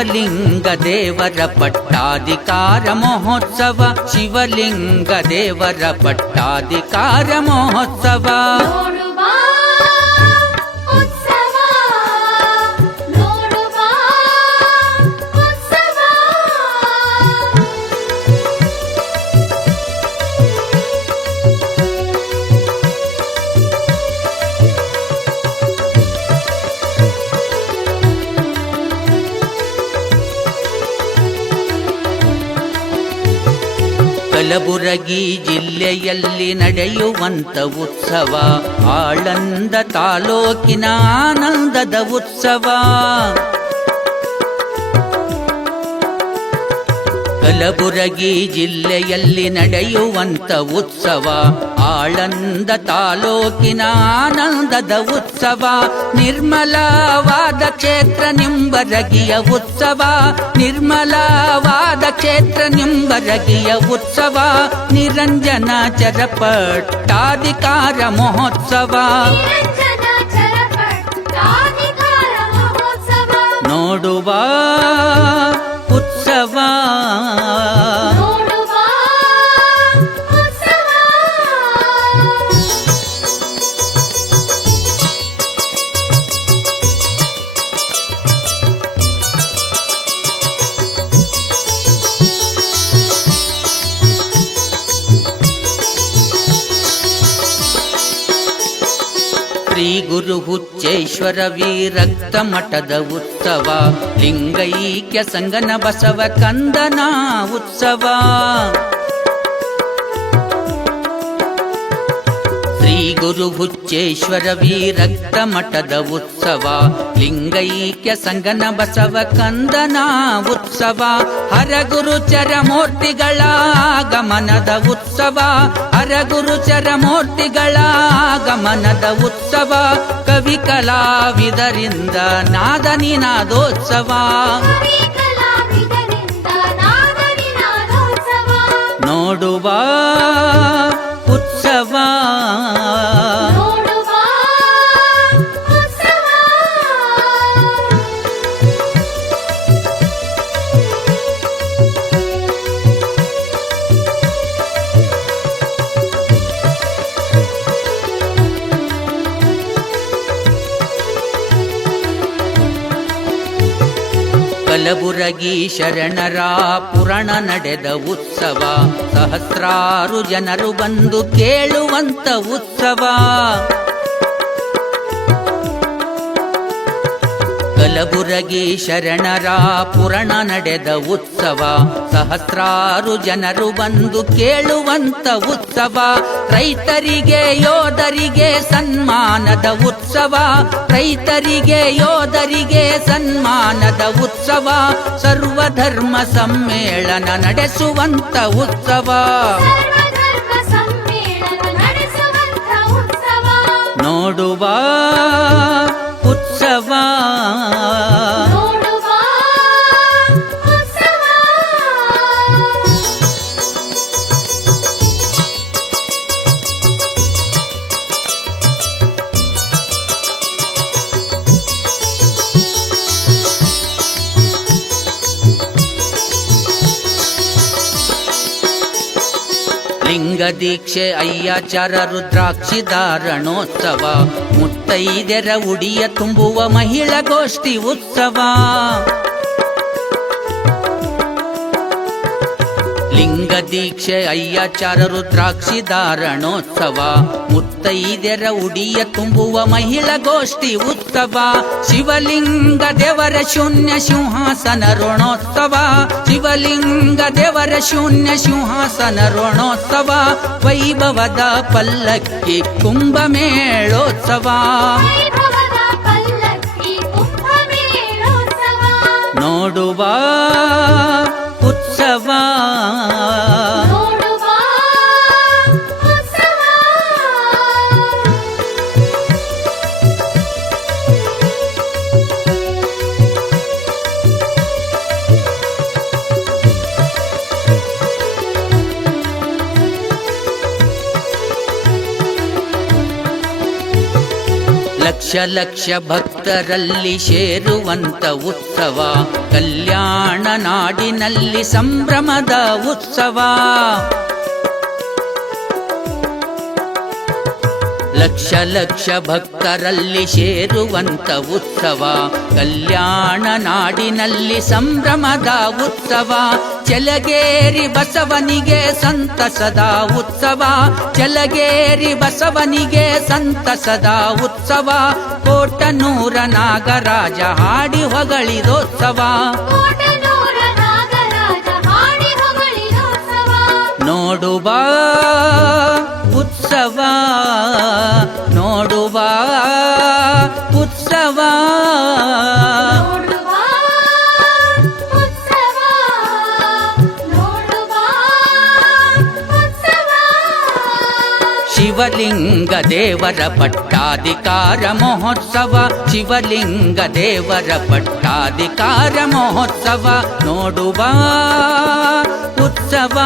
ಶಿವಲಿಂಗ ದೇವರ ಪಟ್ಟಾಧಿಕಾರ ಮಹೋತ್ಸವ ಶಿವಲಿಂಗ ದೇವರ ಪಟ್ಟಾಧಿಕಾರ ಮಹೋತ್ಸವ ಕಲಬುರಗಿ ಜಿಲ್ಲೆಯಲ್ಲಿ ನಡೆಯುವಂತ ಉತ್ಸವ ಆಳಂದ ತಾಲೂಕಿನ ಆನಂದದ ಉತ್ಸವ. ಕಲಬುರಗಿ ಜಿಲ್ಲೆಯಲ್ಲಿ ನಡೆಯುವಂತ ಉತ್ಸವ ಆಳಂದ ತಾಲೂಕಿನ ಆನಂದದ ಉತ್ಸವ ನಿರ್ಮಲವಾದ ಕ್ಷೇತ್ರ ನಿಂಬರಗಿಯ ಉತ್ಸವ ನಿರ್ಮಲವಾದ ಕ್ಷೇತ್ರ ನಿಂಬರಗಿಯ ಉತ್ಸವ ನಿರಂಜನ ಚರಪಟ್ಟಾಧಿಕಾರ ಮಹೋತ್ಸವ. ನೋಡುವ ಉತ್ಸವ ಶ್ರೀ ಗುರು ಹುಚ್ಚೇಶ್ವರ ವೀರಕ್ತ ಮಠದ ಉತ್ಸವ ಲಿಂಗೈಕ್ಯ ಸಂಗನ ಬಸವ ಕಂದನ ಉತ್ಸವ. ಶ್ರೀ ಗುರು ಹುಚ್ಚೇಶ್ವರ ವೀರಕ್ತ ಮಠದ ಉತ್ಸವ, ಲಿಂಗೈಕ್ಯ ಸಂಗನ ಬಸವ ಕಂದನ ಉತ್ಸವ, ಹರಗುರು ಚರಮೂರ್ತಿಗಳ ಗಮನದ ಉತ್ಸವ, ಹರಗುರು ಚರಮೂರ್ತಿಗಳ ಆಗಮನದ ಉತ್ಸವ, ಕವಿ ಕಲಾವಿದರಿಂದ ನಾದ ನೋಡುವ ಉತ್ಸವ. ಕಲಬುರಗಿ ಶರಣರ ಪುರಾಣ ನಡೆದ ಉತ್ಸವ. ಸಹಸ್ರಾರು ಜನರು ಬಂದು ಕೇಳುವಂತ ಉತ್ಸವ. ಕಲಬುರಗಿ ಶರಣರ ಪುರಾಣ ನಡೆದ ಉತ್ಸವ. ಸಹಸ್ರಾರು ಜನರು ಬಂದು ಕೇಳುವಂತ ಉತ್ಸವ. ರೈತರಿಗೆ ಯೋಧರಿಗೆ ಸನ್ಮಾನದ ಉತ್ಸವ ರೈತರಿಗೆ ಯೋಧರಿಗೆ ಸನ್ಮಾನದ ಉತ್ಸವ ಸರ್ವಧರ್ಮ ಸಮ್ಮೇಳನ ನಡೆಸುವಂತ ಉತ್ಸವ. ಸಮ್ಮೇಳನ ನಡೆಸುವಂತ ಉತ್ಸವ. ನೋಡುವ ಉತ್ಸವ. ದೀಕ್ಷೆ ಅಯ್ಯಾಚಾರ ರುದ್ರಾಕ್ಷಿ ಧಾರಣೋತ್ಸವ. ಮುತ್ತೈದೆರ ಉಡಿಯ ತುಂಬುವ ಮಹಿಳಾ ಗೋಷ್ಠಿ ಉತ್ಸವ. ಲಿಂಗ ದೀಕ್ಷೆ ಅಯ್ಯಾಚಾರ ರುದ್ರಾಕ್ಷಿ ಧಾರಣೋತ್ಸವ. ಮುತ್ತೈದೆರ ಉಡಿಯ ತುಂಬುವ ಮಹಿಳಾ ಗೋಷ್ಠಿ ಉತ್ಸವ. ಶಿವಲಿಂಗ ದೇವರ ಶೂನ್ಯ ಸಿಂಹಾಸನ ಋಣೋತ್ಸವ. ಶಿವಲಿಂಗ ದೇವರ ಶೂನ್ಯ ಸಿಂಹಾಸನ ಋಣೋತ್ಸವ. ವೈಭವದ ಪಲ್ಲಕ್ಕಿ ಕುಂಭಮೇಳೋತ್ಸವ ವೈಭವದ ಪಲ್ಲಕ್ಕಿ ಕುಂಭಮೇಳೋತ್ಸವ ನೋಡುವ ಉತ್ಸವ. ಲಕ್ಷ ಲಕ್ಷ ಭಕ್ತರಲ್ಲಿ ಸೇರುವಂತ ಉತ್ಸವ ಕಲ್ಯಾಣ ನಾಡಿನಲ್ಲಿ ಸಂಭ್ರಮದ ಉತ್ಸವ. ಲಕ್ಷ ಲಕ್ಷ ಭಕ್ತರಲ್ಲಿ ಸೇರುವಂತ ಉತ್ಸವ. ಕಲ್ಯಾಣ ನಾಡಿನಲ್ಲಿ ಸಂಭ್ರಮದ ಉತ್ಸವ. ಚಲಗೇರಿ ಬಸವನಿಗೆ ಸಂತಸದ ಉತ್ಸವ. ಚಲಗೇರಿ ಬಸವನಿಗೆ ಸಂತಸದ ಉತ್ಸವ. ಕೋಟನೂರ ನಾಗರಾಜ ಹಾಡಿ ಹೊಗಳಿದೋತ್ಸವ. ಕೋಟನೂರ ನಾಗರಾಜ ಹಾಡಿ ಹೊಗಳಿದೋತ್ಸವ. ನೋಡುವ ಉತ್ಸವ ನೋಡುವ ಉತ್ಸವ ನೋಡುವ ಉತ್ಸವ ಶಿವಲಿಂಗ ದೇವರ ಪಟ್ಟಾಧಿಕಾರ ಮಹೋತ್ಸವ ಶಿವಲಿಂಗ ದೇವರ ಪಟ್ಟಾಧಿಕಾರ ಮಹೋತ್ಸವ ನೋಡುವ ಉತ್ಸವ